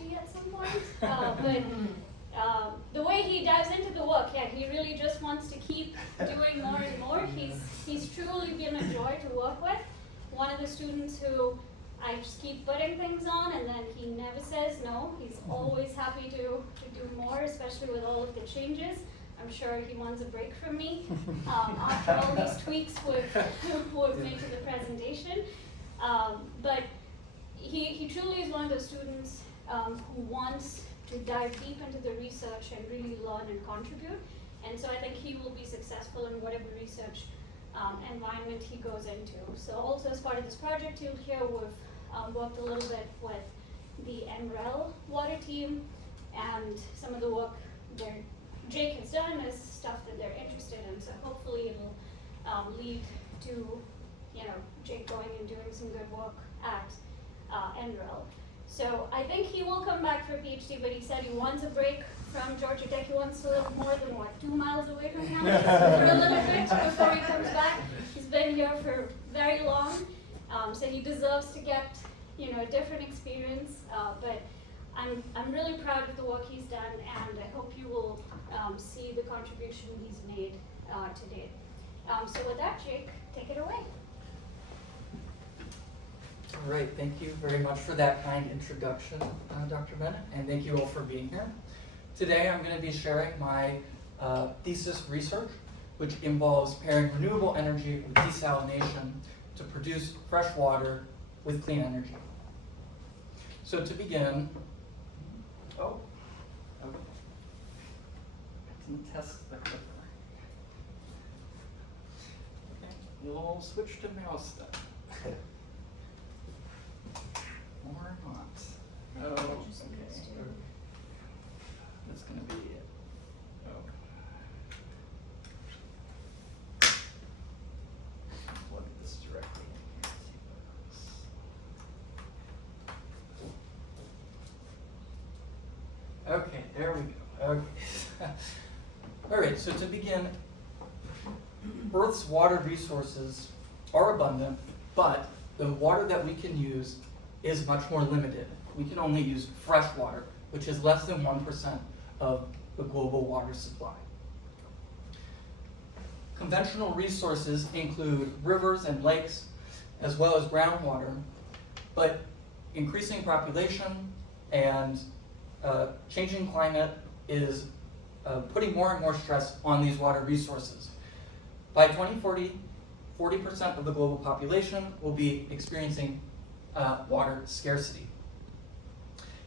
PhD at some point. But the way he dives into the work, yeah, he really just wants to keep doing more and more. He's truly been a joy to work with. One of the students who I just keep putting things on, and then he never says no. He's always happy to do more, especially with all of the changes. I'm sure he wants a break from me after all these tweaks we've made to the presentation. But he truly is one of those students who wants to dive deep into the research and really learn and contribute. And so I think he will be successful in whatever research environment he goes into. So also as part of this project, you'll hear we've worked a little bit with the MREL water team, and some of the work that Jake has done is stuff that they're interested in. So hopefully it'll lead to Jake going and doing some good work at MREL. So I think he will come back for a PhD, but he said he wants a break from Georgia Tech. He wants to live more than 2 miles away from campus for a little bit before he comes back. He's been here for very long, so he deserves to get a different experience. But I'm really proud of the work he's done, and I hope you will see the contribution he's made to date. So with that, Jake, take it away. All right, thank you very much for that kind introduction, Dr. Bennett, and thank you all for being here. Today I'm going to be sharing my thesis research, which involves pairing renewable energy with desalination to produce fresh water with clean energy. So to begin, I didn't test the clicker. Okay, we'll switch to mouse then. Or not. Oh, okay. That's going to be it. Oh. Plug this directly in here. Okay, there we go. Okay. All right, so to begin, Earth's water resources are abundant, but the water that we can use is much more limited. We can only use fresh water, which is less than 1% of the global water supply. Conventional resources include rivers and lakes, as well as groundwater, but increasing population and changing climate is putting more and more stress on these water resources. By 2040, 40% of the global population will be experiencing water scarcity.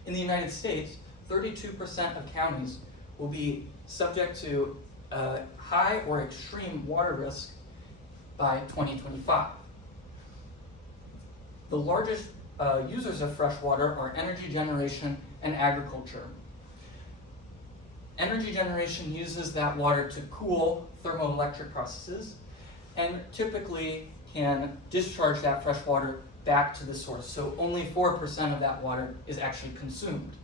In the United States, 32% of counties will be subject to high or extreme water risk by 2025. The largest users of fresh water are energy generation and agriculture. Energy generation uses that water to cool thermoelectric processes and typically can discharge that fresh water back to the source. So only 4% of that water is actually consumed.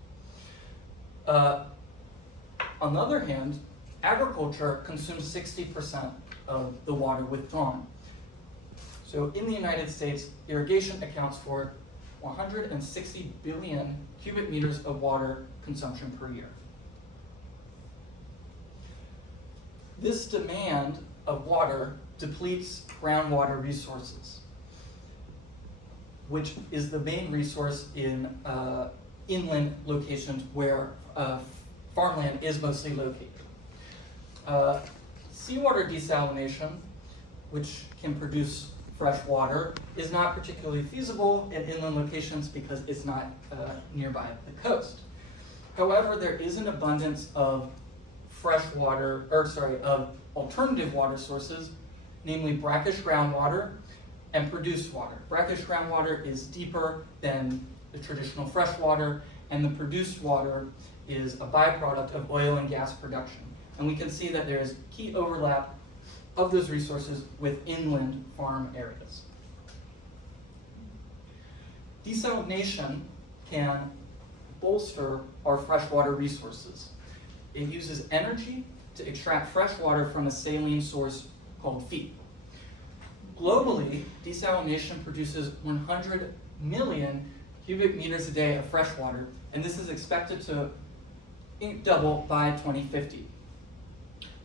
On the other hand, agriculture consumes 60% of the water withdrawn. So in the United States, irrigation accounts for 160 billion cubic meters of water consumption per year. This demand of water depletes groundwater resources, which is the main resource in inland locations where farmland is mostly located. Seawater desalination, which can produce fresh water, is not particularly feasible in inland locations because it's not nearby the coast. However, there is an abundance of of alternative water sources, namely brackish groundwater and produced water. Brackish groundwater is deeper than the traditional fresh water, and the produced water is a byproduct of oil and gas production. And we can see that there is key overlap of those resources with inland farm areas. Desalination can bolster our freshwater resources. It uses energy to extract fresh water from a saline source called feed. Globally, desalination produces 100 million cubic meters a day of fresh water, and this is expected to double by 2050.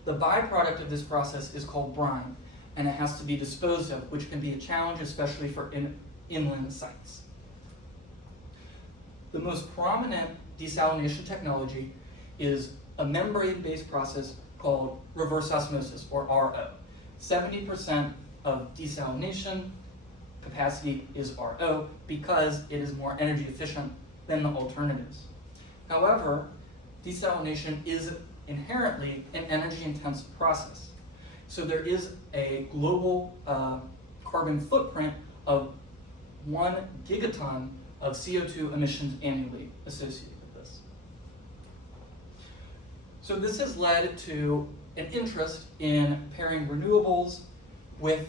The byproduct of this process is called brine, and it has to be disposed of, which can be a challenge, especially for inland sites. The most prominent desalination technology is a membrane-based process called reverse osmosis, or RO. 70% of desalination capacity is RO because it is more energy efficient than the alternatives. However, desalination is inherently an energy-intensive process. So there is a global carbon footprint of 1 gigaton of CO2 emissions annually associated with this. So this has led to an interest in pairing renewables with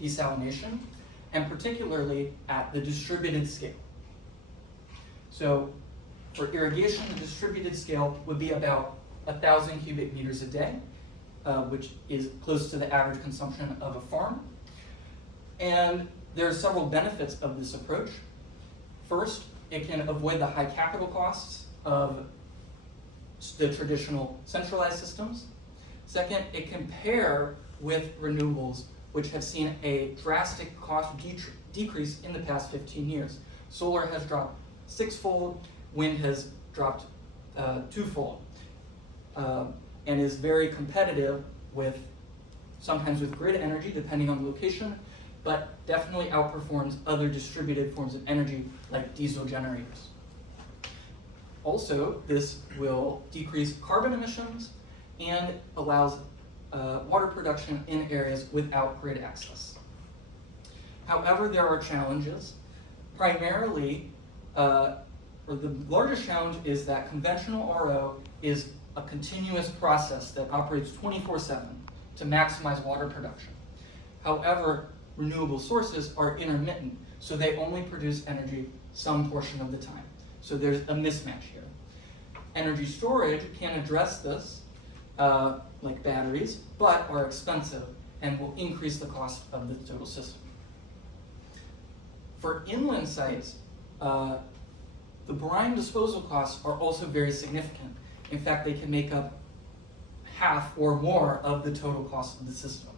desalination, and particularly at the distributed scale. So for irrigation, the distributed scale would be about 1,000 cubic meters a day, which is close to the average consumption of a farm. And there are several benefits of this approach. First, it can avoid the high capital costs of the traditional centralized systems. Second, it can pair with renewables, which have seen a drastic cost decrease in the past 15 years. Solar has dropped 6-fold, wind has dropped 2-fold, and is very competitive with, sometimes with grid energy, depending on the location, but definitely outperforms other distributed forms of energy like diesel generators. Also, this will decrease carbon emissions and allows water production in areas without grid access. However, there are challenges. Primarily, or the largest challenge is that conventional RO is a continuous process that operates 24/7 to maximize water production. However, renewable sources are intermittent, so they only produce energy some portion of the time. So there's a mismatch here. Energy storage can address this, like batteries, but are expensive and will increase the cost of the total system. For inland sites, the brine disposal costs are also very significant. In fact, they can make up half or more of the total cost of the system.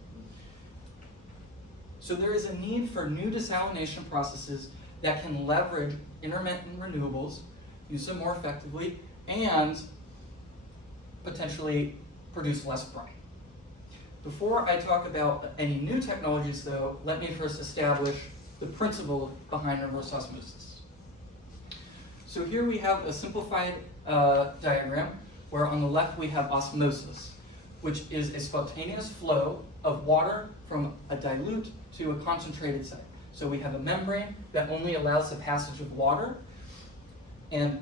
So there is a need for new desalination processes that can leverage intermittent renewables, use them more effectively, and potentially produce less brine. Before I talk about any new technologies though, let me first establish the principle behind reverse osmosis. So here we have a simplified diagram where on the left we have osmosis, which is a spontaneous flow of water from a dilute to a concentrated site. So we have a membrane that only allows the passage of water, and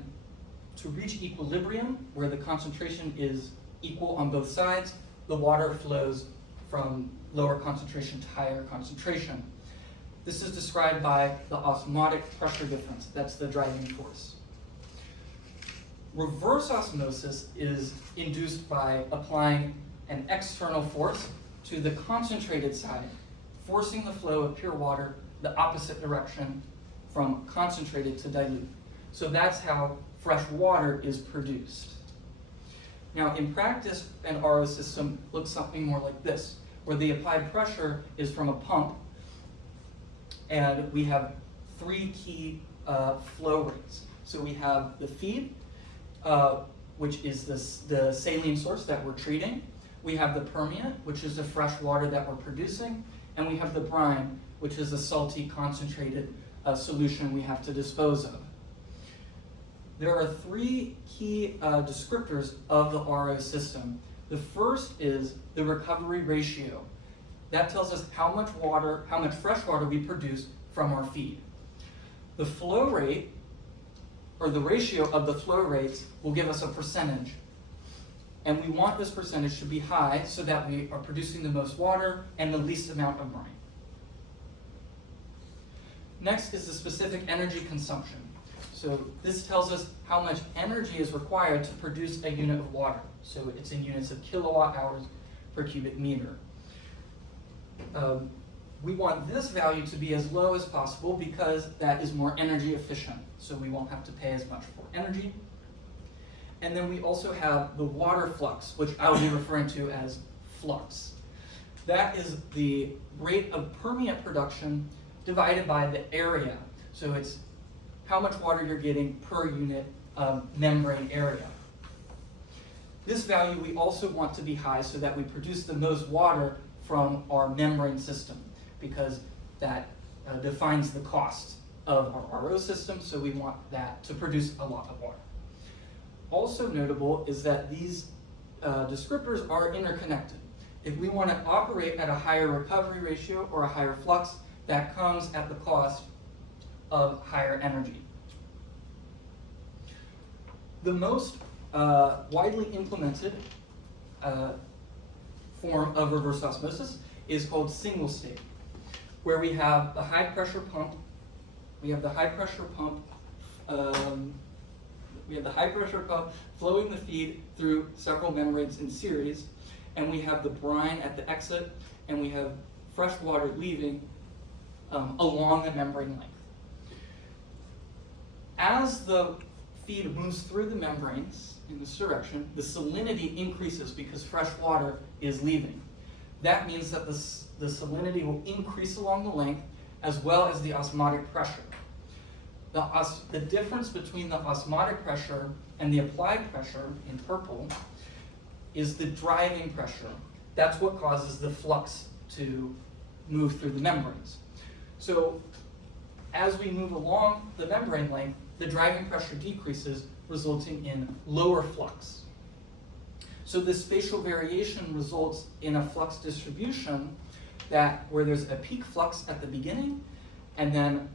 to reach equilibrium, where the concentration is equal on both sides, the water flows from lower concentration to higher concentration. This is described by the osmotic pressure difference. That's the driving force. Reverse osmosis is induced by applying an external force to the concentrated side, forcing the flow of pure water the opposite direction from concentrated to dilute. So that's how fresh water is produced. Now, in practice, an RO system looks something more like this, where the applied pressure is from a pump, and we have 3 key flow rates. So we have the feed, which is the saline source that we're treating. We have the permeate, which is the fresh water that we're producing, and we have the brine, which is a salty, concentrated solution we have to dispose of. There are 3 key descriptors of the RO system. The first is the recovery ratio. That tells us how much fresh water we produce from our feed. The flow rate, or the ratio of the flow rates, will give us a percentage. And we want this percentage to be high so that we are producing the most water and the least amount of brine. Next is the specific energy consumption. So this tells us how much energy is required to produce a unit of water. So it's in units of kilowatt hours per cubic meter. We want this value to be as low as possible because that is more energy efficient. so we won't have to pay as much for energy. And then we also have the water flux, which I will be referring to as flux. That is the rate of permeate production divided by the area. So it's how much water you're getting per unit membrane area. This value we also want to be high so that we produce the most water from our membrane system, because that defines the cost of our RO system, so we want that to produce a lot of water. Also notable is that these descriptors are interconnected. If we want to operate at a higher recovery ratio or a higher flux, that comes at the cost of higher energy. The most widely implemented form of reverse osmosis is called single stage, where we have the high pressure pump. We have the high pressure pump. We have the high pressure pump flowing the feed through several membranes in series, and we have the brine at the exit, and we have fresh water leaving along the membrane length. As the feed moves through the membranes in this direction, the salinity increases because fresh water is leaving. That means that the salinity will increase along the length as well as the osmotic pressure. The difference between the osmotic pressure and the applied pressure in purple is the driving pressure. That's what causes the flux to move through the membranes. So as we move along the membrane length, the driving pressure decreases, resulting in lower flux. So this spatial variation results in a flux distribution where there's a peak flux at the beginning, and then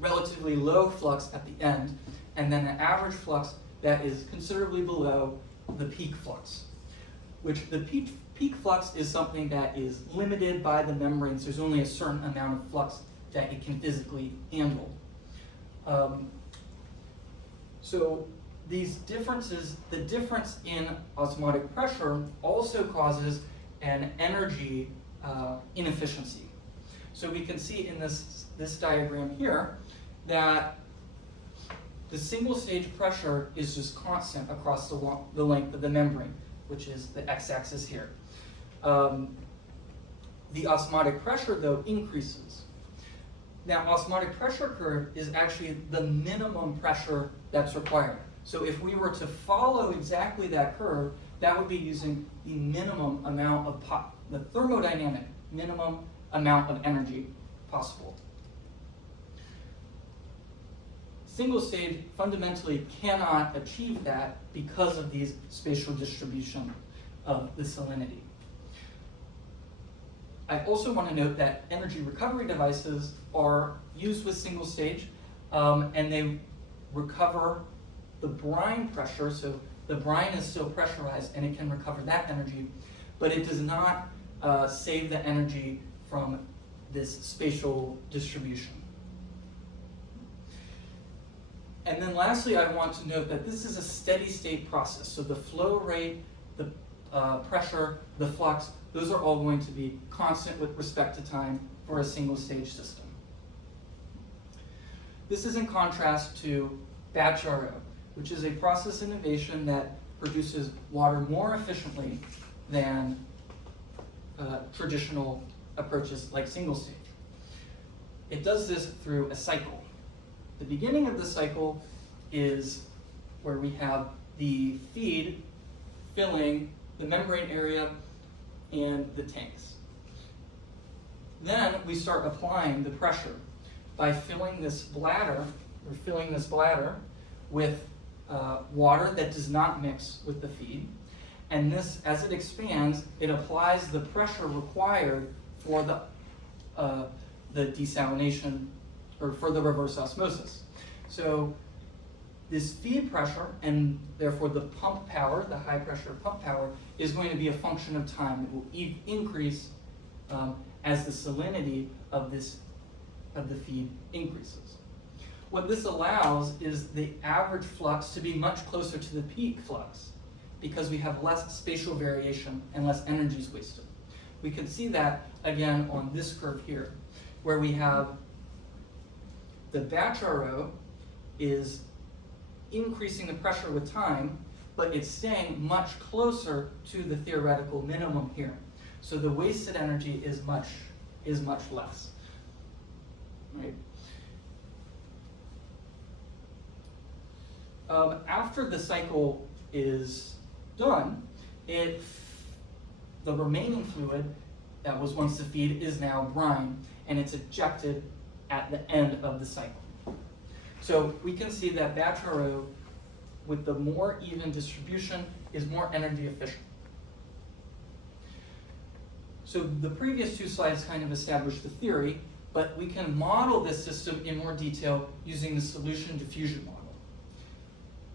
relatively low flux at the end, and then an average flux that is considerably below the peak flux. Which the peak flux is something that is limited by the membranes. There's only a certain amount of flux that it can physically handle. So these differences, the difference in osmotic pressure also causes an energy inefficiency. So we can see in this diagram here that the single stage pressure is just constant across the length of the membrane, which is the x-axis here. The osmotic pressure, though, increases. Now, osmotic pressure curve is actually the minimum pressure that's required. So if we were to follow exactly that curve, that would be using the minimum amount of the thermodynamic minimum amount of energy possible. Single stage fundamentally cannot achieve that because of these spatial distribution of the salinity. I also want to note that energy recovery devices are used with single stage, and they recover the brine pressure, so the brine is still pressurized and it can recover that energy, but it does not save the energy from this spatial distribution. And then lastly, I want to note that this is a steady state process. So the flow rate, the pressure, the flux, those are all going to be constant with respect to time for a single stage system. This is in contrast to batch RO, which is a process innovation that produces water more efficiently than traditional approaches like single stage. It does this through a cycle. The beginning of the cycle is where we have the feed filling the membrane area and the tanks. Then we start applying the pressure by filling this bladder with water that does not mix with the feed. And this, as it expands, it applies the pressure required for the desalination, or for the reverse osmosis. So this feed pressure, and therefore the pump power, the high pressure pump power, is going to be a function of time. It will increase as the salinity of the feed increases. What this allows is the average flux to be much closer to the peak flux, because we have less spatial variation and less energy is wasted. We can see that again on this curve here, where we have the batch RO is increasing the pressure with time, but it's staying much closer to the theoretical minimum here. So the wasted energy is much less. Right? After the cycle is done, the remaining fluid that was once the feed is now brine, and it's ejected at the end of the cycle. So we can see that batch RO with the more even distribution is more energy efficient. So the previous two slides kind of established the theory, but we can model this system in more detail using the solution diffusion model.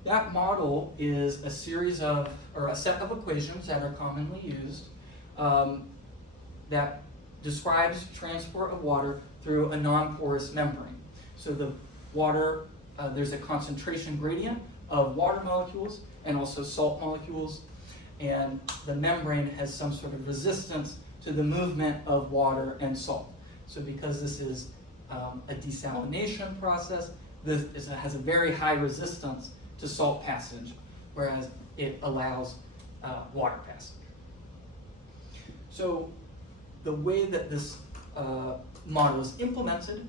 That model is a series of, or a set of equations that are commonly used that describes transport of water through a non-porous membrane. So the water, there's a concentration gradient of water molecules and also salt molecules, and the membrane has some sort of resistance to the movement of water and salt. So because this is a desalination process, this has a very high resistance to salt passage, whereas it allows water passage. So the way that this model is implemented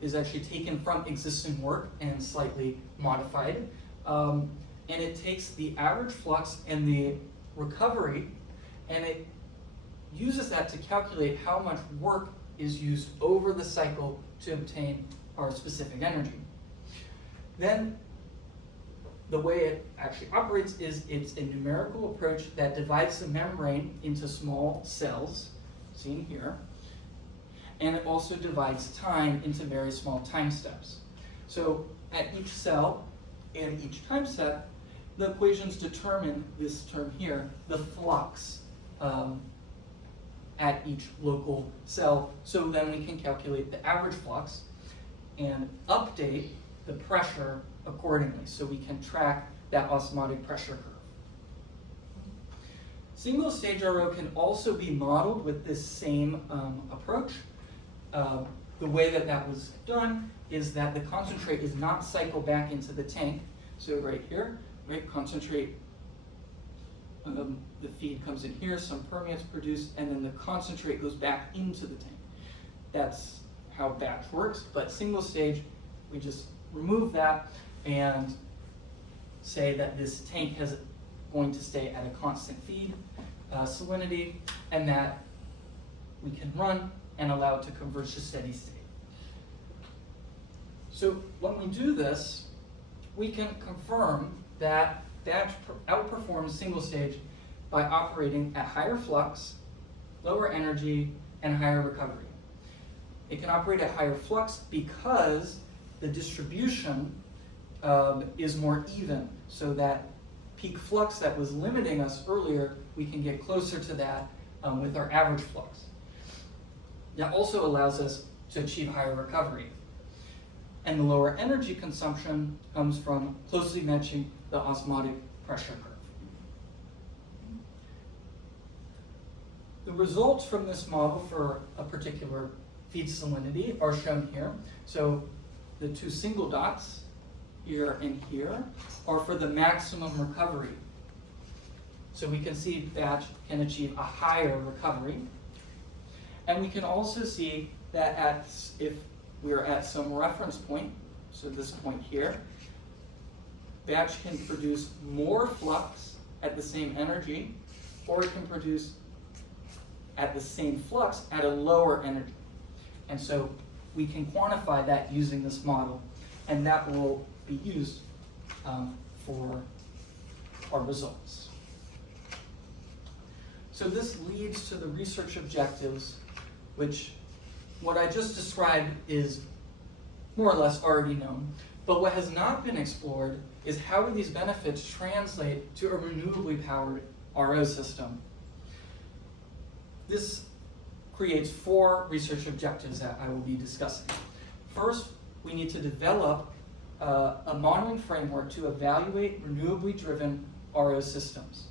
is actually taken from existing work and slightly modified. And it takes the average flux and the recovery, and it uses that to calculate how much work is used over the cycle to obtain our specific energy. Then the way it actually operates is it's a numerical approach that divides the membrane into small cells, seen here, and it also divides time into very small time steps. So at each cell and each time step, the equations determine this term here, the flux at each local cell, so then we can calculate the average flux and update the pressure accordingly, so we can track that osmotic pressure curve. Single stage RO can also be modeled with this same approach. The way that was done is that the concentrate is not cycled back into the tank. So right here, right, concentrate, the feed comes in here, some permeate's produced, and then the concentrate goes back into the tank. That's how batch works, but single stage, we just remove that and say that this tank is going to stay at a constant feed salinity, and that we can run and allow it to converge to steady state. So when we do this, we can confirm that batch outperforms single stage by operating at higher flux, lower energy, and higher recovery. It can operate at higher flux because the distribution is more even, so that peak flux that was limiting us earlier, we can get closer to that with our average flux. That also allows us to achieve higher recovery. And the lower energy consumption comes from closely matching the osmotic pressure curve. The results from this model for a particular feed salinity are shown here. So the two single dots, here and here, are for the maximum recovery. So we can see batch can achieve a higher recovery. And we can also see that if we're at some reference point, so this point here, batch can produce more flux at the same energy, or it can produce at the same flux at a lower energy. And so we can quantify that using this model, and that will be used for our results. So this leads to the research objectives, which what I just described is more or less already known. But what has not been explored is how do these benefits translate to a renewably powered RO system. This creates 4 research objectives that I will be discussing. First, we need to develop a modeling framework to evaluate renewably driven RO systems.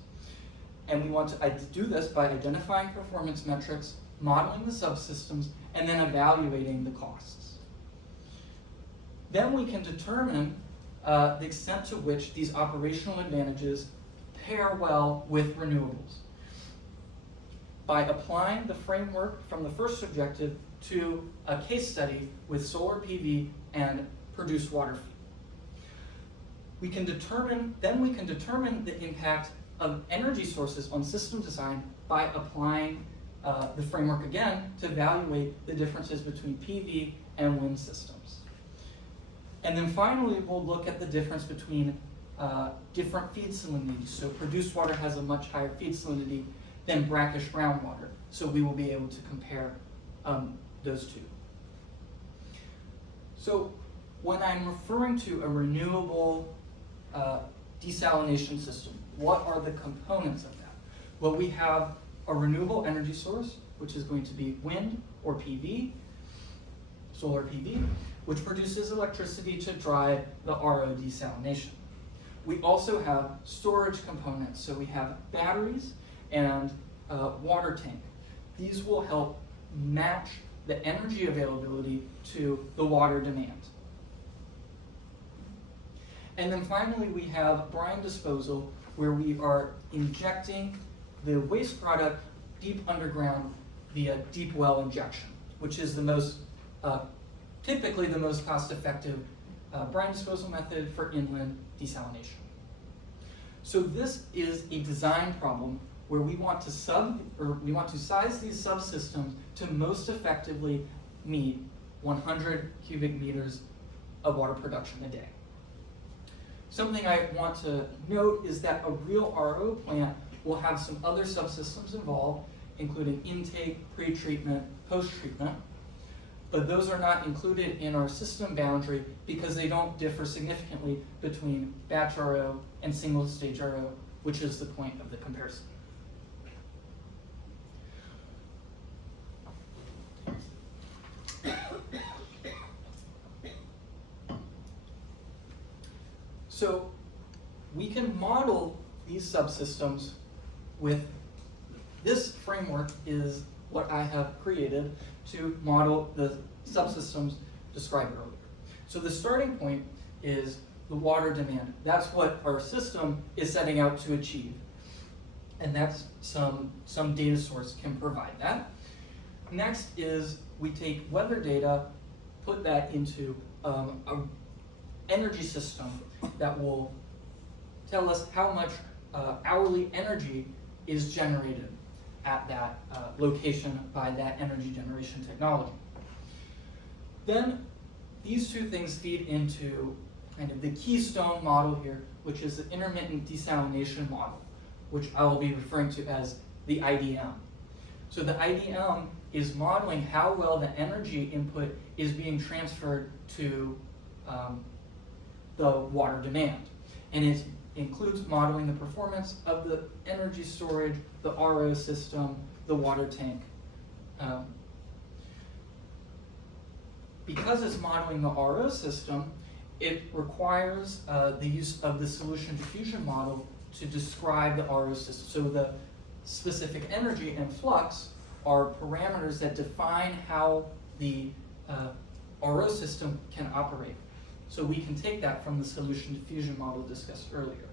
And we want to do this by identifying performance metrics, modeling the subsystems, and then evaluating the costs. Then we can determine the extent to which these operational advantages pair well with renewables by applying the framework from the first objective to a case study with solar PV and produced water feed. We can determine the impact of energy sources on system design by applying the framework again to evaluate the differences between PV and wind systems. And then finally, we'll look at the difference between different feed salinities. So produced water has a much higher feed salinity than brackish groundwater. So we will be able to compare those two. So when I'm referring to a renewable desalination system, what are the components of that? Well, we have a renewable energy source, which is going to be wind or PV, solar PV, which produces electricity to drive the RO desalination. We also have storage components, so we have batteries and water tank. These will help match the energy availability to the water demand. And then finally, we have brine disposal, where we are injecting the waste product deep underground via deep well injection, which is the most, typically the most cost-effective brine disposal method for inland desalination. So this is a design problem where we want to size these subsystems to most effectively meet 100 cubic meters of water production a day. Something I want to note is that a real RO plant will have some other subsystems involved, including intake, pre-treatment, post-treatment, but those are not included in our system boundary because they don't differ significantly between batch RO and single stage RO, which is the point of the comparison. So we can model these subsystems with this framework is what I have created to model the subsystems described earlier. So the starting point is the water demand. That's what our system is setting out to achieve. And that's some data source can provide that. Next is we take weather data, put that into an energy system that will tell us how much hourly energy is generated at that location by that energy generation technology. Then these two things feed into kind of the keystone model here, which is the intermittent desalination model, which I will be referring to as the IDM. So the IDM is modeling how well the energy input is being transferred to the water demand. And it includes modeling the performance of the energy storage, the RO system, the water tank. Because it's modeling the RO system, it requires the use of the solution diffusion model to describe the RO system. So the specific energy and flux are parameters that define how the RO system can operate. So we can take that from the solution diffusion model discussed earlier.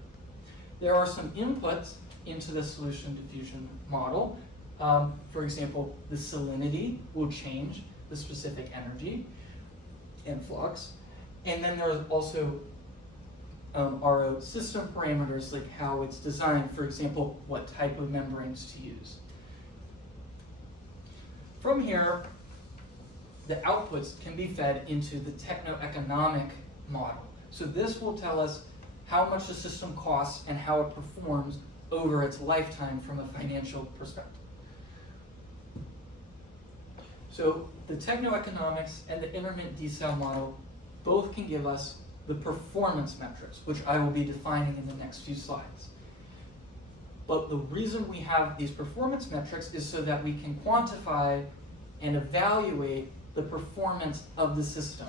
There are some inputs into the solution diffusion model. For example, the salinity will change the specific energy and flux. And then there are also RO system parameters, like how it's designed, for example, what type of membranes to use. From here, the outputs can be fed into the techno-economic model. So this will tell us how much the system costs and how it performs over its lifetime from a financial perspective. So the techno-economics and the intermittent desal model both can give us the performance metrics, which I will be defining in the next few slides. But the reason we have these performance metrics is so that we can quantify and evaluate the performance of the system.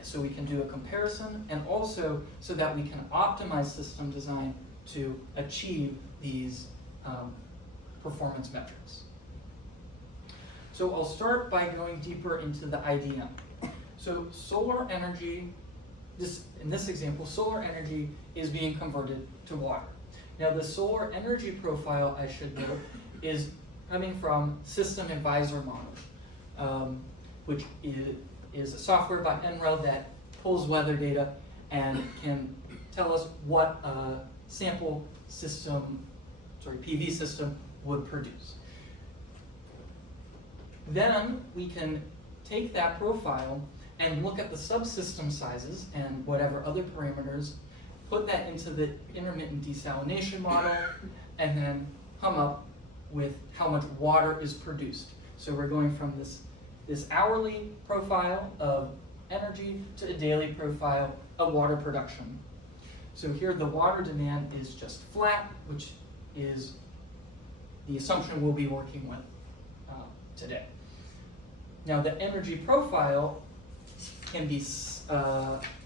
So we can do a comparison, and also so that we can optimize system design to achieve these performance metrics. So I'll start by going deeper into the IDM. So solar energy in this example, solar energy is being converted to water. Now the solar energy profile, I should note, is coming from System Advisor Model, which is a software by NREL that pulls weather data and can tell us what a sample system, PV system would produce. Then we can take that profile and look at the subsystem sizes and whatever other parameters, put that into the intermittent desalination model, and then come up with how much water is produced. So we're going from this hourly profile of energy to a daily profile of water production. So here the water demand is just flat, which is the assumption we'll be working with today. Now the energy profile can be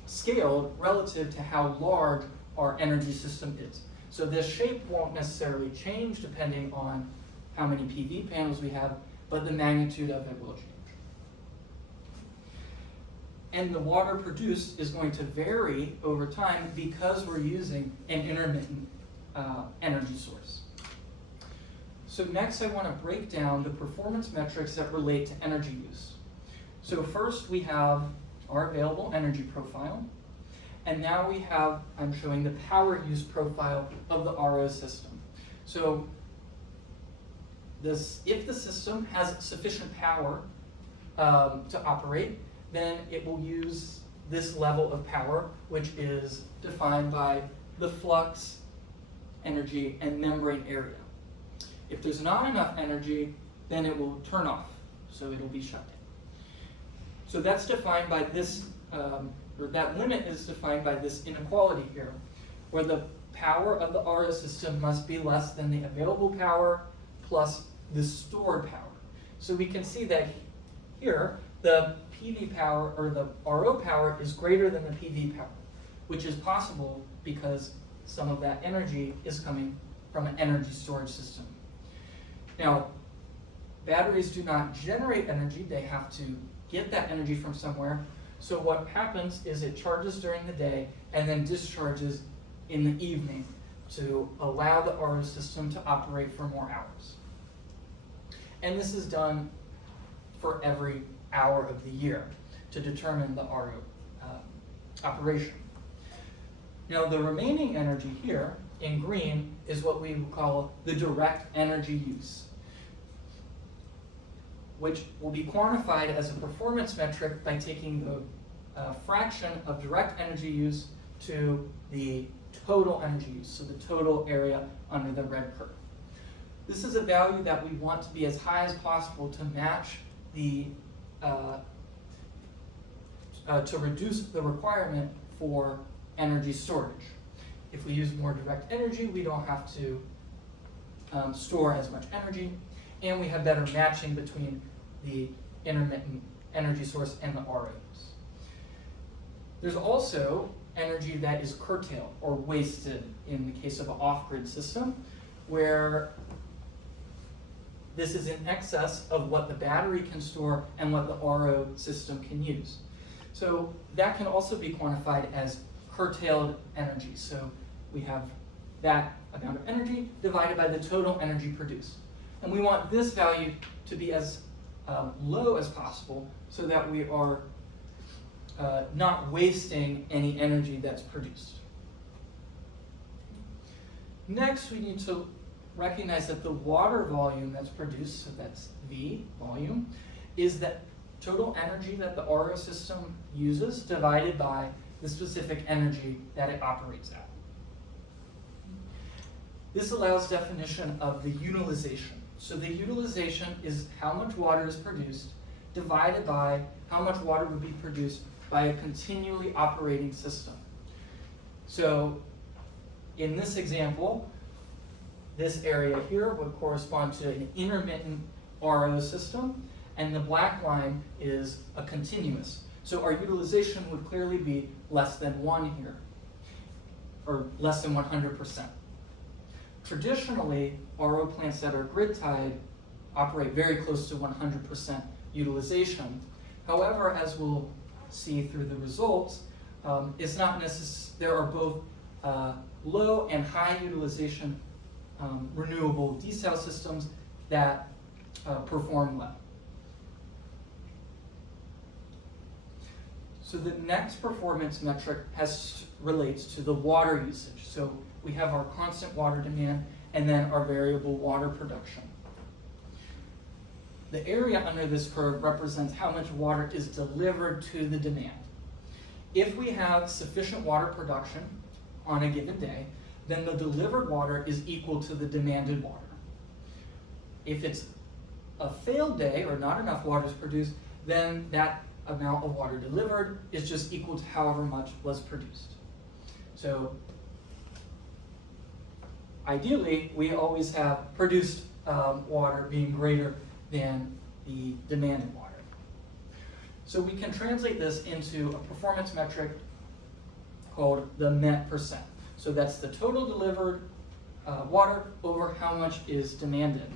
scaled relative to how large our energy system is. So this shape won't necessarily change depending on how many PV panels we have, but the magnitude of it will change. And the water produced is going to vary over time because we're using an intermittent energy source. So next I want to break down the performance metrics that relate to energy use. So first we have our available energy profile, and now I'm showing the power use profile of the RO system. So if the system has sufficient power to operate, then it will use this level of power, which is defined by the flux, energy, and membrane area. If there's not enough energy, then it will turn off, so it'll be shut down. So that's defined by this, or that limit is defined by this inequality here, where the power of the RO system must be less than the available power plus the stored power. So we can see that here, the PV power, or the RO power, is greater than the PV power, which is possible because some of that energy is coming from an energy storage system. Now, batteries do not generate energy, they have to get that energy from somewhere. So what happens is it charges during the day and then discharges in the evening to allow the RO system to operate for more hours. And this is done for every hour of the year to determine the RO operation. Now the remaining energy here in green is what we would call the direct energy use, which will be quantified as a performance metric by taking the fraction of direct energy use to the total energy use, so the total area under the red curve. This is a value that we want to be as high as possible to match the, to reduce the requirement for energy storage. If we use more direct energy, we don't have to store as much energy, and we have better matching between the intermittent energy source and the ROs. There's also energy that is curtailed or wasted in the case of an off-grid system, where this is in excess of what the battery can store and what the RO system can use. So that can also be quantified as curtailed energy. So we have that amount of energy divided by the total energy produced. And we want this value to be as low as possible so that we are not wasting any energy that's produced. Next, we need to recognize that the water volume that's produced, so that's V, volume, is that total energy that the RO system uses divided by the specific energy that it operates at. This allows definition of the utilization. So the utilization is how much water is produced divided by how much water would be produced by a continually operating system. So in this example, this area here would correspond to an intermittent RO system, and the black line is a continuous. So our utilization would clearly be less than 1 here, or less than 100%. Traditionally, RO plants that are grid-tied operate very close to 100% utilization. However, as we'll see through the results, is not necessary. There are both low and high utilization renewable desal systems that perform well. So the next performance metric relates to the water usage. So we have our constant water demand and then our variable water production. The area under this curve represents how much water is delivered to the demand. If we have sufficient water production on a given day, then the delivered water is equal to the demanded water. If it's a failed day or not enough water is produced, then that amount of water delivered is just equal to however much was produced. So ideally, we always have produced water being greater than the demanded water. So we can translate this into a performance metric called the MET percent. So that's the total delivered water over how much is demanded.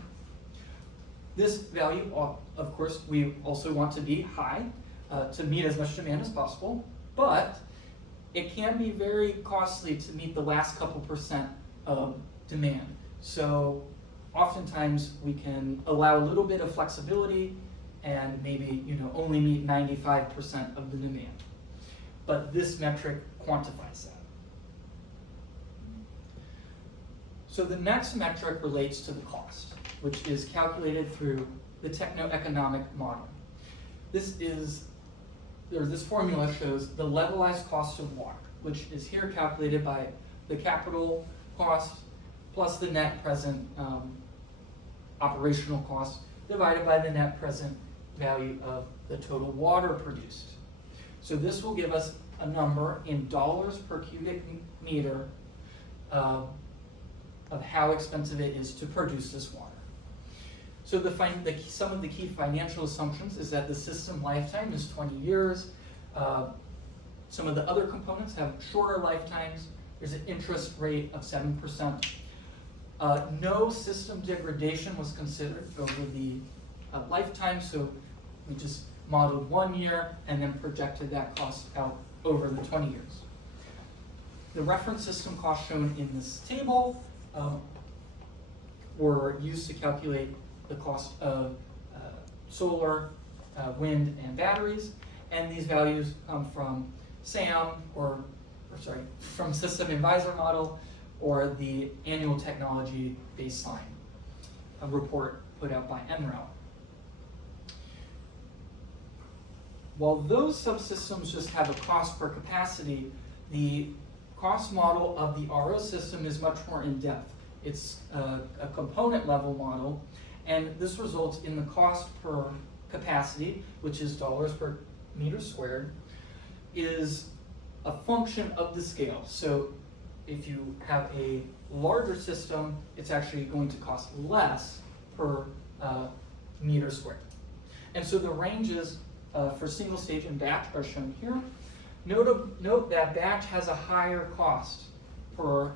This value, of course, we also want to be high to meet as much demand as possible, but it can be very costly to meet the last couple percent of demand. So oftentimes we can allow a little bit of flexibility and maybe only meet 95% of the demand. But this metric quantifies that. So the next metric relates to the cost, which is calculated through the techno-economic model. This formula shows the levelized cost of water, which is here calculated by the capital cost plus the net present operational cost divided by the net present value of the total water produced. So this will give us a number in dollars per cubic meter of how expensive it is to produce this water. So some of the key financial assumptions is that the system lifetime is 20 years. Some of the other components have shorter lifetimes. There's an interest rate of 7%. No system degradation was considered over the lifetime, so we just modeled 1 year and then projected that cost out over the 20 years. The reference system costs shown in this table were used to calculate the cost of solar, wind, and batteries, and these values come from SAM, from System Advisor Model, or the Annual Technology Baseline, a report put out by NREL. While those subsystems just have a cost per capacity, the cost model of the RO system is much more in-depth. It's a component level model, and this results in the cost per capacity, which is dollars per meter squared, is a function of the scale. So if you have a larger system, it's actually going to cost less per meter squared. And so the ranges for single stage and batch are shown here. Note that batch has a higher cost per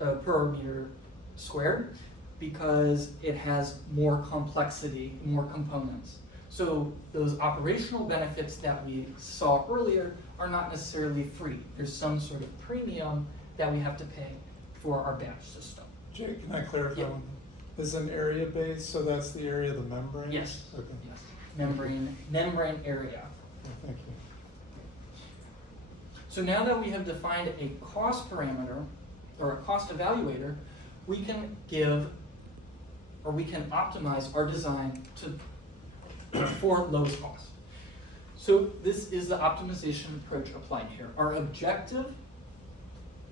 meter squared because it has more complexity, more components. So those operational benefits that we saw earlier are not necessarily free. There's some sort of premium that we have to pay for our batch system. Jay, can I clarify? Yep. Is an area based, so that's the area of the membrane? Yes. Okay. Yes. Membrane area. Yeah, thank you. So now that we have defined a cost parameter or a cost evaluator, we can optimize our design for lowest cost. So this is the optimization approach applied here. Our objective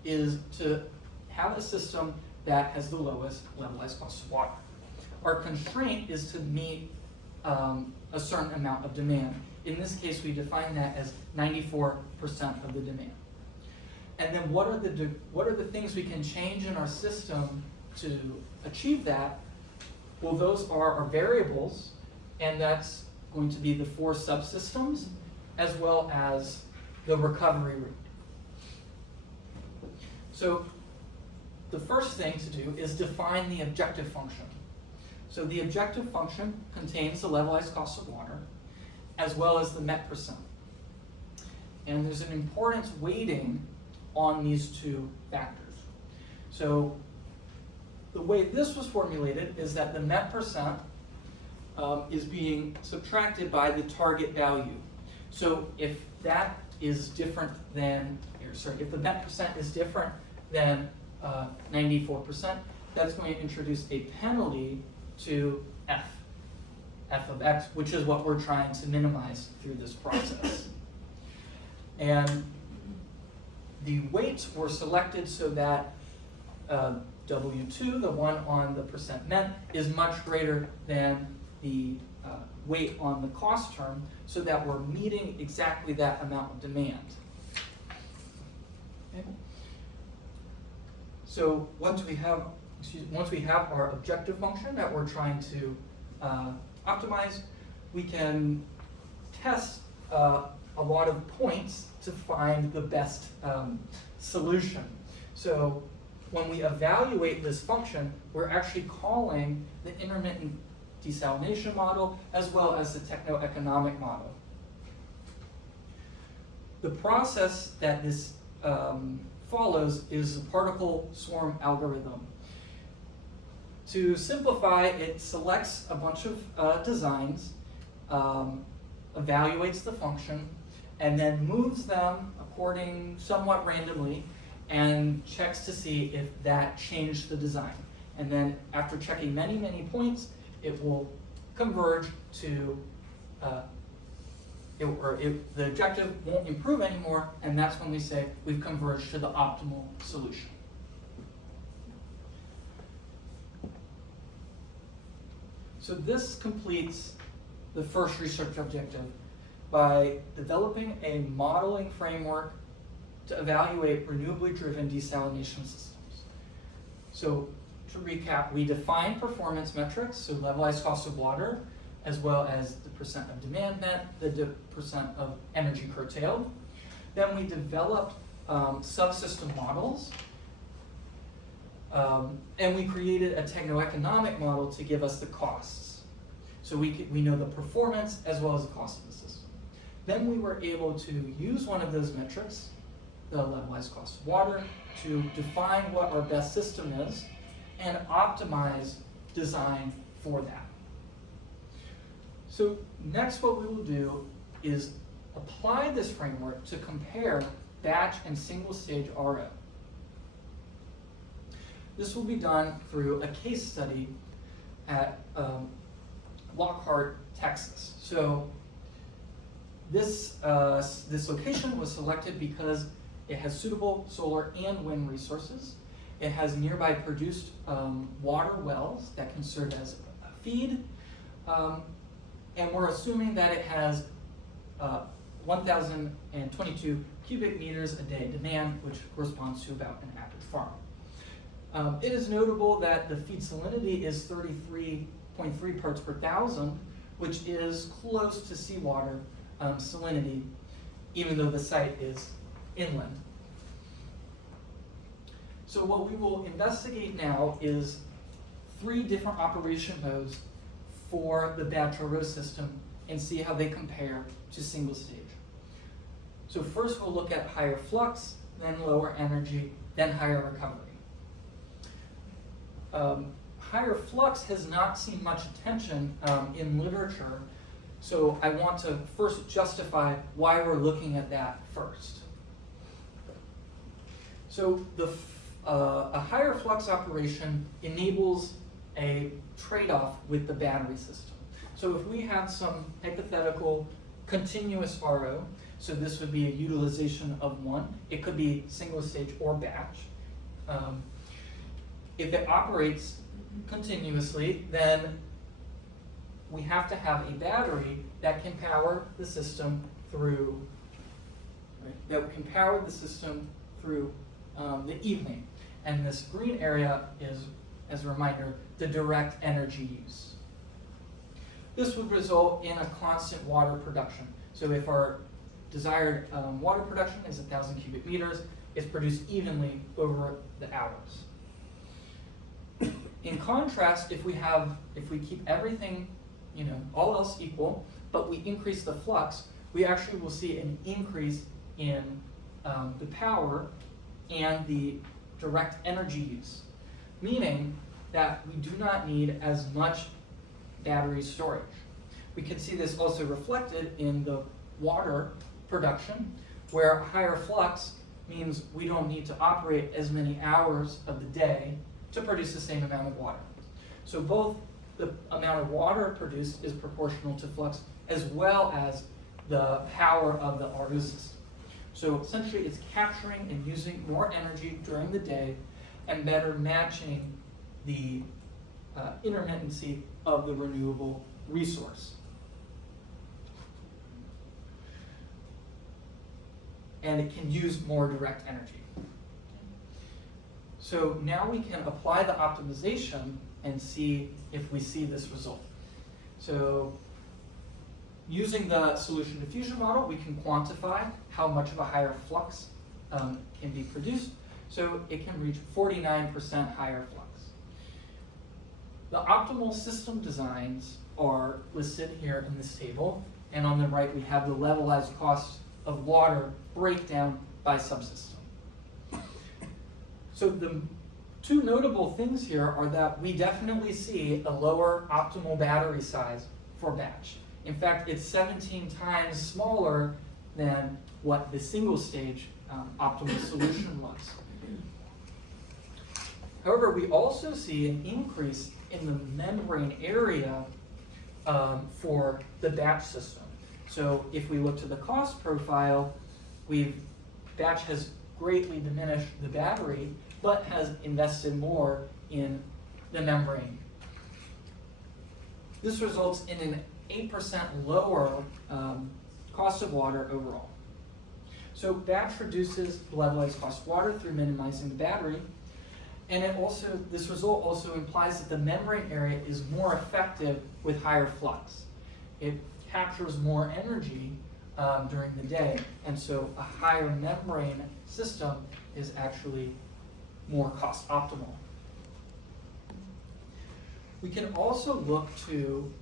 is to have a system that has the lowest levelized cost of water. Our constraint is to meet a certain amount of demand. In this case, we define that as 94% of the demand. And then what are the things we can change in our system to achieve that? Well, those are our variables, and that's going to be the 4 subsystems, as well as the recovery rate. So the first thing to do is define the objective function. So the objective function contains the levelized cost of water, as well as the MET percent. and there's an importance weighting on these two factors. So the way this was formulated is that the net percent is being subtracted by the target value. So if that is different than, if the net percent is different than 94%, that's going to introduce a penalty to f of x, which is what we're trying to minimize through this process. And the weights were selected so that W2, the one on the percent net, is much greater than the weight on the cost term, so that we're meeting exactly that amount of demand. Okay. So once we have our objective function that we're trying to optimize, we can test a lot of points to find the best solution. So when we evaluate this function, we're actually calling the intermittent desalination model as well as the techno-economic model. The process that this follows is the particle swarm algorithm. To simplify, it selects a bunch of designs, evaluates the function, and then moves them according somewhat randomly and checks to see if that changed the design. And then after checking many, many points, it will converge to, the objective won't improve anymore, and that's when we say we've converged to the optimal solution. So this completes the first research objective by developing a modeling framework to evaluate renewably driven desalination systems. So to recap, we define performance metrics, so levelized cost of water, as well as the percent of demand met, the percent of energy curtailed. Then we developed subsystem models, and we created a techno-economic model to give us the costs. So we know the performance as well as the cost of the system. Then we were able to use one of those metrics, the levelized cost of water, to define what our best system is and optimize design for that. So next what we will do is apply this framework to compare batch and single stage RO. This will be done through a case study at Lockhart, Texas. So this location was selected because it has suitable solar and wind resources. It has nearby produced water wells that can serve as a feed. And we're assuming that it has 1,022 cubic meters a day demand, which corresponds to about an average farm. It is notable that the feed salinity is 33.3 parts per thousand, which is close to seawater salinity, even though the site is inland. So what we will investigate now is 3 different operation modes for the batch RO system and see how they compare to single stage. So first we'll look at higher flux, then lower energy, then higher recovery. Higher flux has not seen much attention in literature, so I want to first justify why we're looking at that first. So a higher flux operation enables a trade-off with the battery system. So if we have some hypothetical continuous RO, so this would be a utilization of 1, it could be single stage or batch. If it operates continuously, then we have to have a battery that can power the system through, the evening. And this green area is, as a reminder, the direct energy use. This would result in a constant water production. So if our desired water production is 1,000 cubic meters, it's produced evenly over the hours. In contrast, if we keep everything, all else equal, but we increase the flux, we actually will see an increase in the power and the direct energy use, meaning that we do not need as much battery storage. We can see this also reflected in the water production, where higher flux means we don't need to operate as many hours of the day to produce the same amount of water. So both the amount of water produced is proportional to flux, as well as the power of the RO system. So essentially it's capturing and using more energy during the day and better matching the intermittency of the renewable resource. And it can use more direct energy. So now we can apply the optimization and see if we see this result. So using the solution diffusion model, we can quantify how much of a higher flux can be produced. So it can reach 49% higher flux. The optimal system designs are listed here in this table, and on the right we have the levelized cost of water breakdown by subsystem. So the two notable things here are that we definitely see a lower optimal battery size for batch. In fact, it's 17 times smaller than what the single stage optimal solution was. However, we also see an increase in the membrane area for the batch system. So if we look to the cost profile, batch has greatly diminished the battery, but has invested more in the membrane. This results in an 8% lower cost of water overall. So batch reduces the levelized cost of water through minimizing the battery, and this result also implies that the membrane area is more effective with higher flux. It captures more energy during the day, and so a higher membrane system is actually more cost optimal. We can also look to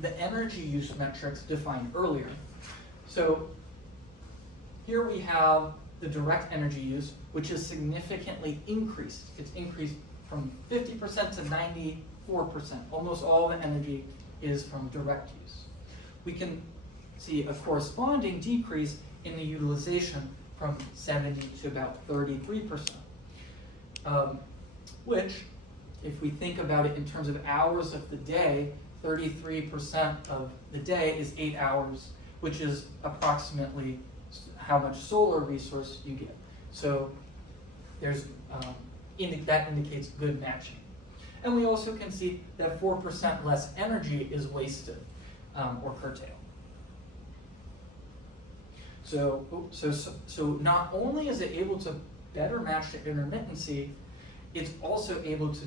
the energy use metrics defined earlier. So here we have the direct energy use, which is significantly increased. It's increased from 50% to 94%. Almost all the energy is from direct use. We can see a corresponding decrease in the utilization from 70 to about 33%, which, if we think about it in terms of hours of the day, 33% of the day is 8 hours, which is approximately how much solar resource you get. So there's that indicates good matching. And we also can see that 4% less energy is wasted or curtailed. So not only is it able to better match the intermittency, it's also able to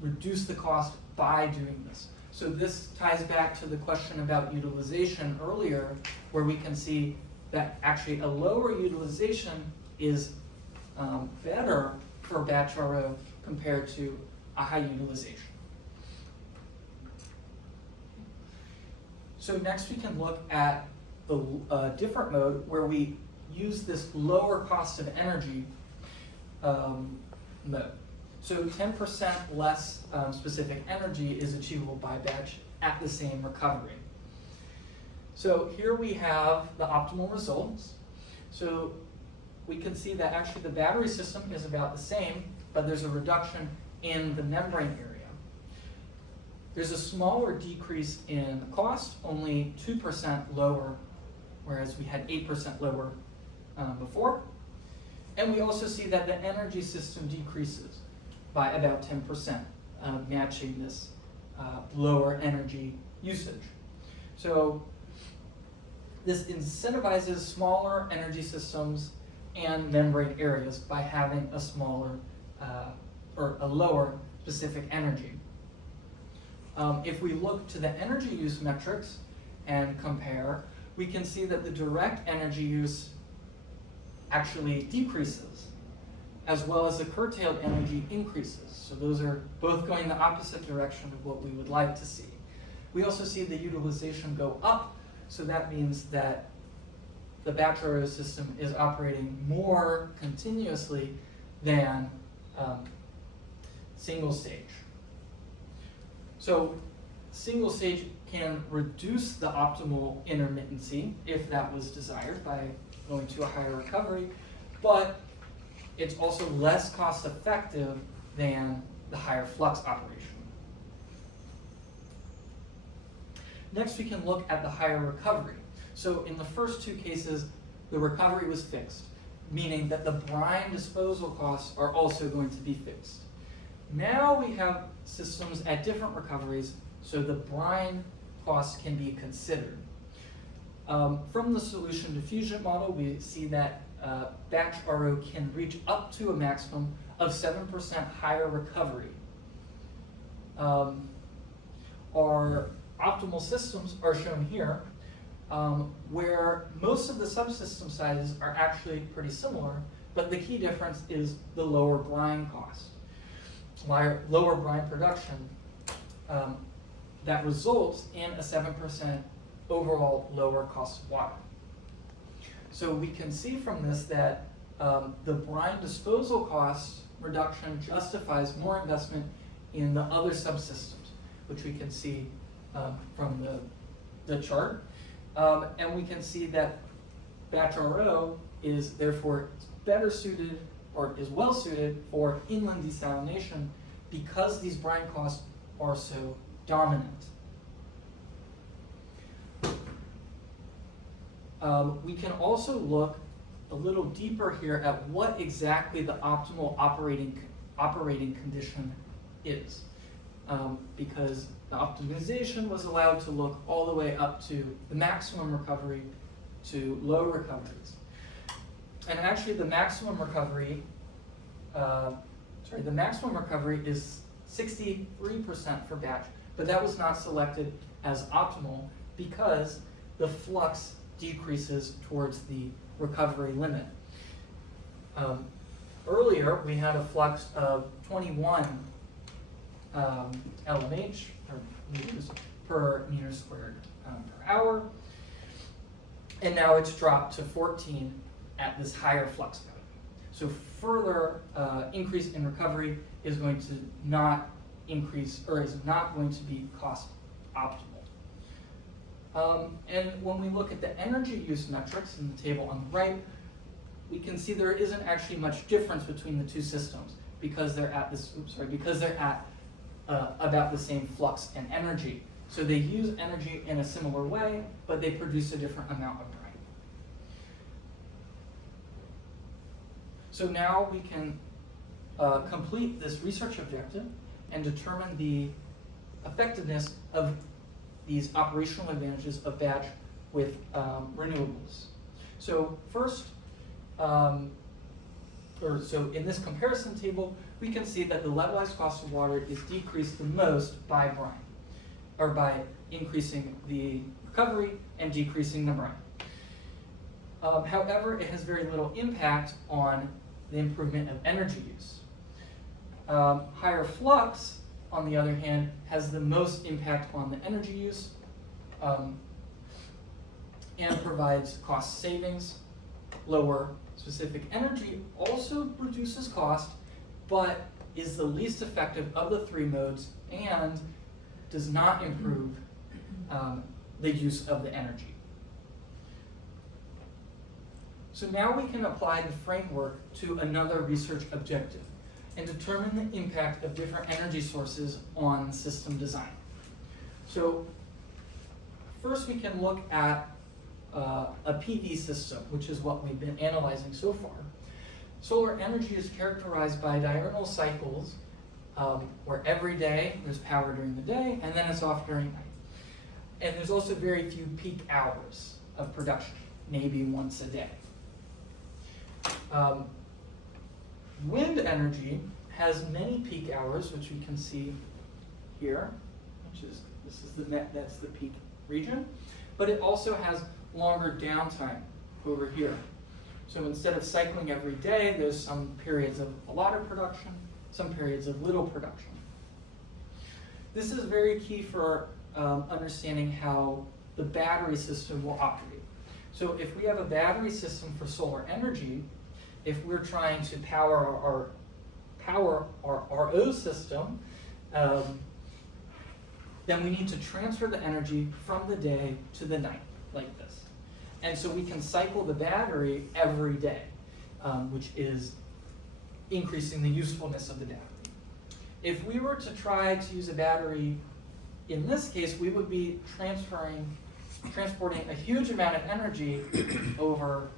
reduce the cost by doing this. So this ties back to the question about utilization earlier, where we can see that actually a lower utilization is better for batch RO compared to a high utilization. So next we can look at the different mode where we use this lower cost of energy mode. So 10% less specific energy is achievable by batch at the same recovery. So here we have the optimal results. So we can see that actually the battery system is about the same, but there's a reduction in the membrane area. There's a smaller decrease in the cost, only 2% lower, whereas we had 8% lower before. And we also see that the energy system decreases by about 10%, matching this lower energy usage. So this incentivizes smaller energy systems and membrane areas by having a smaller or a lower specific energy. If we look to the energy use metrics and compare, we can see that the direct energy use actually decreases, as well as the curtailed energy increases. So those are both going the opposite direction of what we would like to see. We also see the utilization go up, so that means that the batch RO system is operating more continuously than single stage. So single stage can reduce the optimal intermittency if that was desired by going to a higher recovery, but it's also less cost effective than the higher flux operation. Next, we can look at the higher recovery. So in the first two cases, the recovery was fixed, meaning that the brine disposal costs are also going to be fixed. Now we have systems at different recoveries, so the brine costs can be considered. From the solution diffusion model, we see that batch RO can reach up to a maximum of 7% higher recovery. Our optimal systems are shown here, where most of the subsystem sizes are actually pretty similar, but the key difference is the lower brine cost. Lower brine production that results in a 7% overall lower cost of water. So we can see from this that the brine disposal cost reduction justifies more investment in the other subsystems, which we can see from the chart. And we can see that batch RO is therefore better suited, or is well suited, for inland desalination because these brine costs are so dominant. We can also look a little deeper here at what exactly the optimal operating condition is, because the optimization was allowed to look all the way up to the maximum recovery to low recoveries. And actually the maximum recovery, is 63% for batch, but that was not selected as optimal because the flux decreases towards the recovery limit. Earlier, we had a flux of 21 LMH, or liters, per meter squared per hour, and now it's dropped to 14 at this higher flux value. So further increase in recovery is going to not increase, or is not going to be cost optimal. And when we look at the energy use metrics in the table on the right, we can see there isn't actually much difference between the two systems because they're at about the same flux and energy. So they use energy in a similar way, but they produce a different amount of brine. So now we can complete this research objective and determine the effectiveness of these operational advantages of batch with renewables. So first, in this comparison table, we can see that the levelized cost of water is decreased the most by brine, or by increasing the recovery and decreasing the brine. However, it has very little impact on the improvement of energy use. Higher flux, on the other hand, has the most impact on the energy use and provides cost savings. Lower specific energy also reduces cost, but is the least effective of the three modes and does not improve the use of the energy. So now we can apply the framework to another research objective and determine the impact of different energy sources on system design. So first we can look at a PV system, which is what we've been analyzing so far. Solar energy is characterized by diurnal cycles where every day there's power during the day and then it's off during night. And there's also very few peak hours of production, maybe once a day. Wind energy has many peak hours, which we can see here, that's the peak region, but it also has longer downtime over here. So instead of cycling every day, there's some periods of a lot of production, some periods of little production. This is very key for understanding how the battery system will operate. So if we have a battery system for solar energy, if we're trying to power our RO system, then we need to transfer the energy from the day to the night, like this. And so we can cycle the battery every day, which is increasing the usefulness of the battery. If we were to try to use a battery, in this case, we would be transporting a huge amount of energy over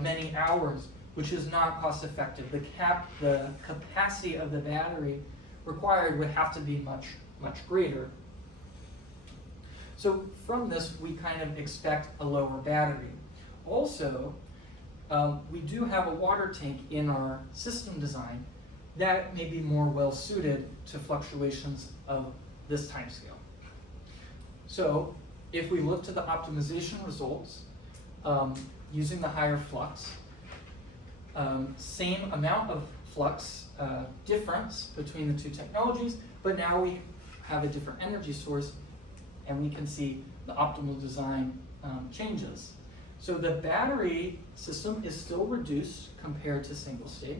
many hours, which is not cost effective. The capacity of the battery required would have to be much, much greater. So from this, we kind of expect a lower battery. Also, we do have a water tank in our system design that may be more well suited to fluctuations of this time scale. So if we look to the optimization results, using the higher flux, same amount of flux difference between the two technologies, but now we have a different energy source, and we can see the optimal design changes. So the battery system is still reduced compared to single stage.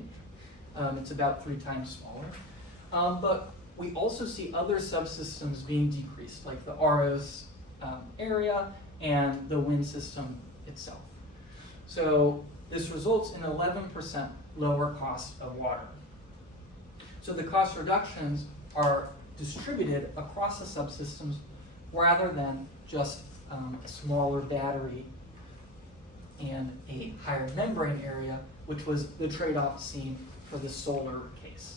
It's about 3 times smaller. But we also see other subsystems being decreased, like the RO's area and the wind system itself. So this results in 11% lower cost of water. So the cost reductions are distributed across the subsystems rather than just a smaller battery and a higher membrane area, which was the trade-off seen for the solar case.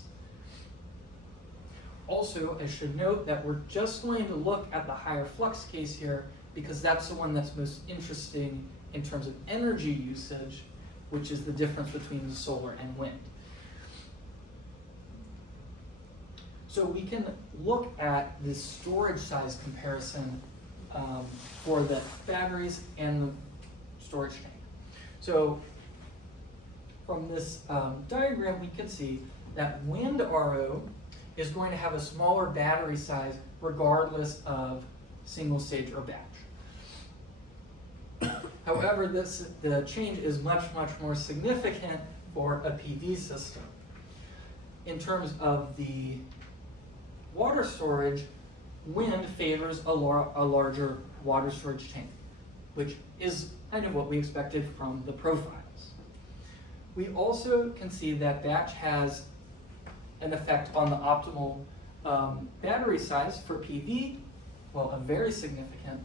Also, I should note that we're just going to look at the higher flux case here because that's the one that's most interesting in terms of energy usage, which is the difference between the solar and wind. So we can look at this storage size comparison for the batteries and the storage tank. So from this diagram, we can see that wind RO is going to have a smaller battery size regardless of single stage or batch. However, the change is much, much more significant for a PV system. In terms of the water storage, wind favors a larger water storage tank, which is kind of what we expected from the profiles. We also can see that batch has an effect on the optimal battery size for PV, well, a very significant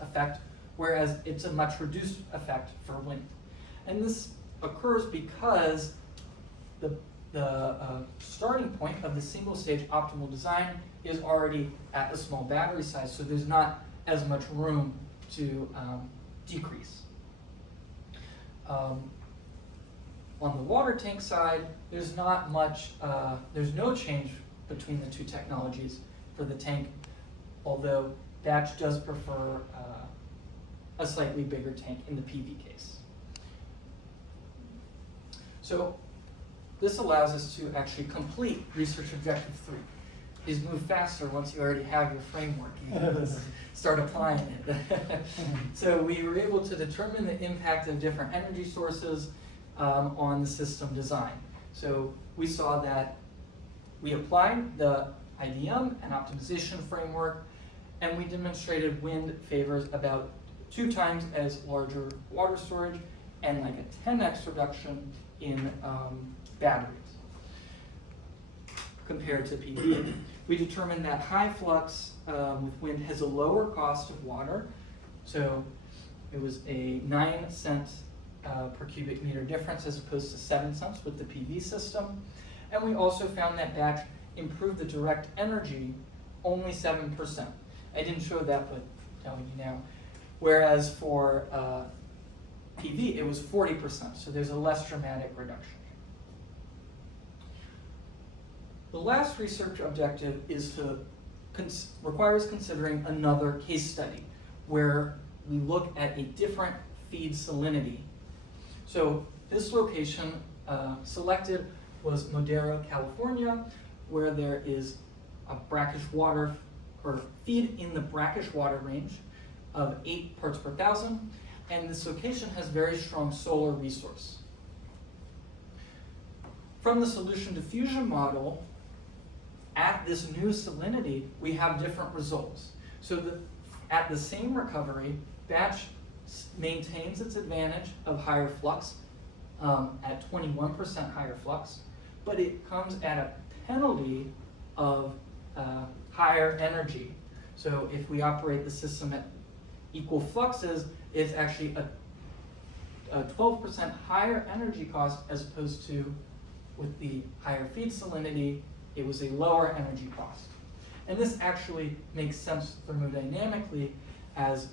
effect, whereas it's a much reduced effect for wind. And this occurs because the starting point of the single stage optimal design is already at a small battery size, so there's not as much room to decrease. On the water tank side, there's not much, there's no change between the two technologies for the tank, although batch does prefer a slightly bigger tank in the PV case. So this allows us to actually complete research objective 3. Is move faster once you already have your framework. You can just start applying it. So we were able to determine the impact of different energy sources on the system design. So we saw that we applied the IDM and optimization framework, and we demonstrated wind favors about 2 times as larger water storage and like a 10x reduction in batteries compared to PV. We determined that high flux with wind has a lower cost of water. So it was a 9 cents per cubic meter difference as opposed to 7 cents with the PV system. And we also found that batch improved the direct energy only 7%. I didn't show that, but I'm telling you now. Whereas for PV, it was 40%, so there's a less dramatic reduction. The last research objective is to requires considering another case study where we look at a different feed salinity. So this location selected was Madera, California, where there is a brackish water, or feed in the brackish water range of 8 parts per thousand. and this location has very strong solar resource. From the solution diffusion model, at this new salinity, we have different results. So at the same recovery, batch maintains its advantage of higher flux, at 21% higher flux, but it comes at a penalty of higher energy. So if we operate the system at equal fluxes, it's actually a 12% higher energy cost, as opposed to with the higher feed salinity, it was a lower energy cost. And this actually makes sense thermodynamically, as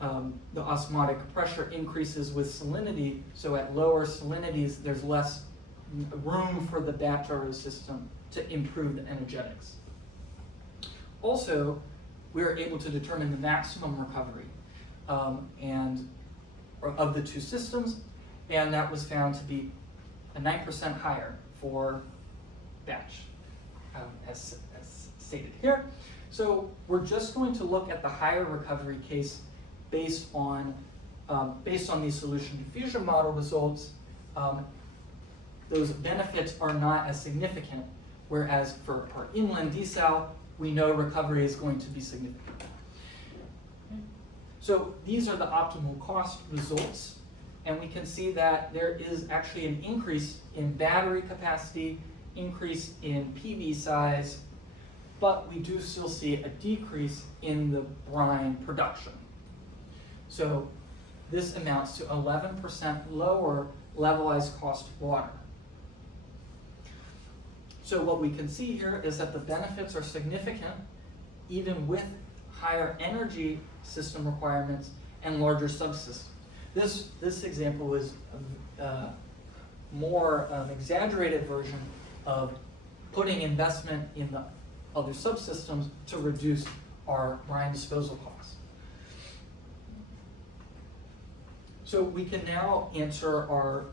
the osmotic pressure increases with salinity, so at lower salinities there's less room for the batch RO system to improve the energetics. Also, we are able to determine the maximum recovery of the two systems, and that was found to be a 9% higher for batch, as stated here. So we're just going to look at the higher recovery case based on these solution diffusion model results. Those benefits are not as significant, whereas for our inland desal, we know recovery is going to be significant. So these are the optimal cost results, and we can see that there is actually an increase in battery capacity, increase in PV size, but we do still see a decrease in the brine production. So this amounts to 11% lower levelized cost of water. So what we can see here is that the benefits are significant even with higher energy system requirements and larger subsystems. This example is a more exaggerated version of putting investment in the other subsystems to reduce our brine disposal costs. So we can now answer our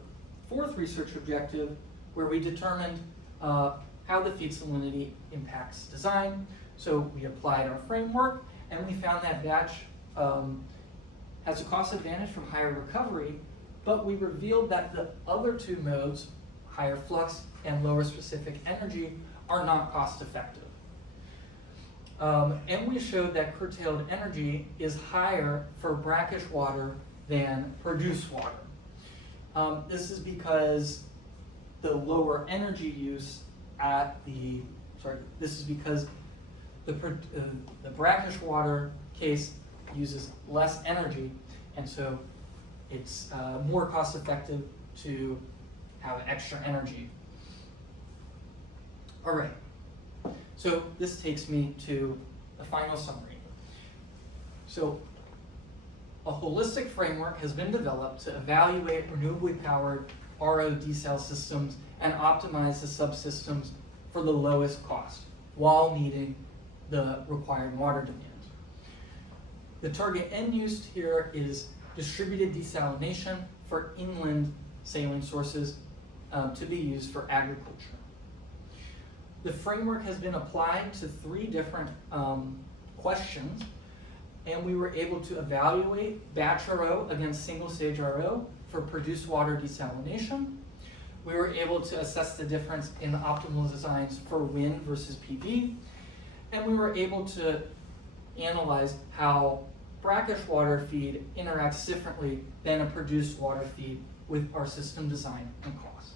fourth research objective, where we determined how the feed salinity impacts design. So we applied our framework, and we found that batch has a cost advantage from higher recovery, but we revealed that the other two modes, higher flux and lower specific energy, are not cost effective. And we showed that curtailed energy is higher for brackish water than produced water. This is because the lower energy use this is because the brackish water case uses less energy, and so it's more cost effective to have extra energy. All right, so this takes me to the final summary. So a holistic framework has been developed to evaluate renewably powered RO desal systems and optimize the subsystems for the lowest cost while meeting the required water demand. The target end use here is distributed desalination for inland saline sources to be used for agriculture. The framework has been applied to 3 different questions, and we were able to evaluate batch RO against single stage RO for produced water desalination. We were able to assess the difference in the optimal designs for wind versus PV, and we were able to analyze how brackish water feed interacts differently than a produced water feed with our system design and cost.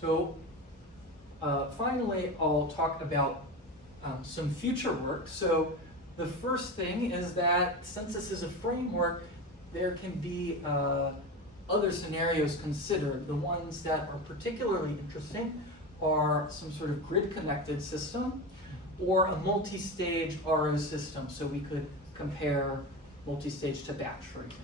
So finally, I'll talk about some future work. So the first thing is that since this is a framework, there can be other scenarios considered. The ones that are particularly interesting are some sort of grid-connected system or a multi-stage RO system. So we could compare multi-stage to batch, for example.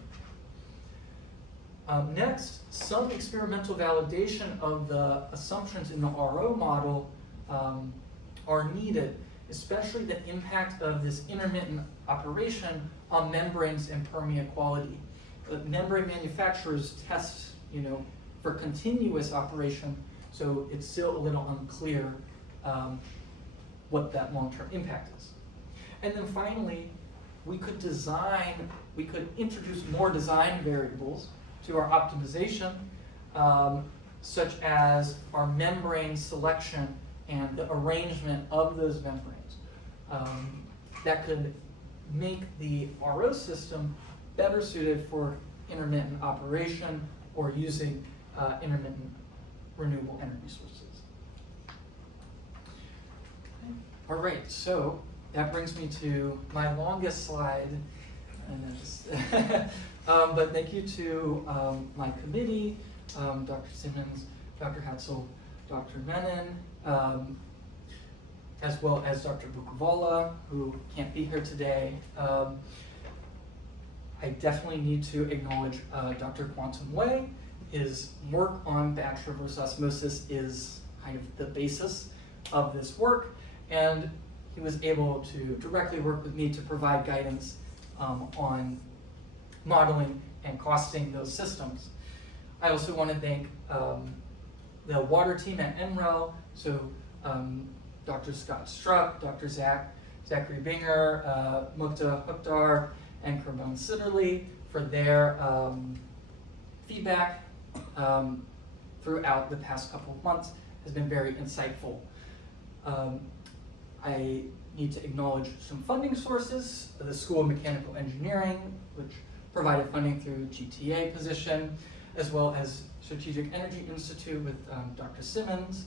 Next, some experimental validation of the assumptions in the RO model are needed, especially the impact of this intermittent operation on membranes and permeate quality. Membrane manufacturers test, for continuous operation, so it's still a little unclear what that long-term impact is. And then finally, we could introduce more design variables to our optimization, such as our membrane selection and the arrangement of those membranes. That could make the RO system better suited for intermittent operation or using intermittent renewable energy sources. All right, so that brings me to my longest slide. But thank you to my committee, Dr. Simmons, Dr. Hatzel, Dr. Menon, as well as Dr. Bukovala, who can't be here today. I definitely need to acknowledge Dr. Quantum Wei. His work on batch reverse osmosis is kind of the basis of this work, and he was able to directly work with me to provide guidance on modeling and costing those systems. I also want to thank the water team at NREL, so Dr. Scott Struck, Dr. Zachary Binger, Mukta Hukdar, and Carbone Sitterly for their feedback throughout the past couple of months has been very insightful. I need to acknowledge some funding sources, the School of Mechanical Engineering, which provided funding through GTA position, as well as Strategic Energy Institute with Dr. Simmons.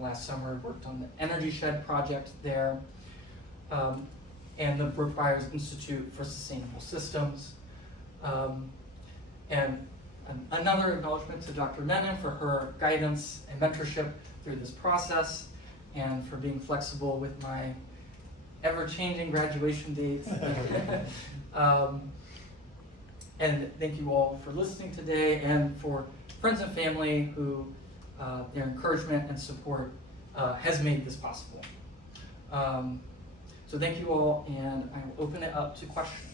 Last summer worked on the Energy Shed project there, and the Brook Byers Institute for Sustainable Systems. And another acknowledgement to Dr. Menon for her guidance and mentorship through this process, and for being flexible with my ever-changing graduation dates. And thank you all for listening today, and for friends and family who their encouragement and support has made this possible. So thank you all, and I will open it up to questions.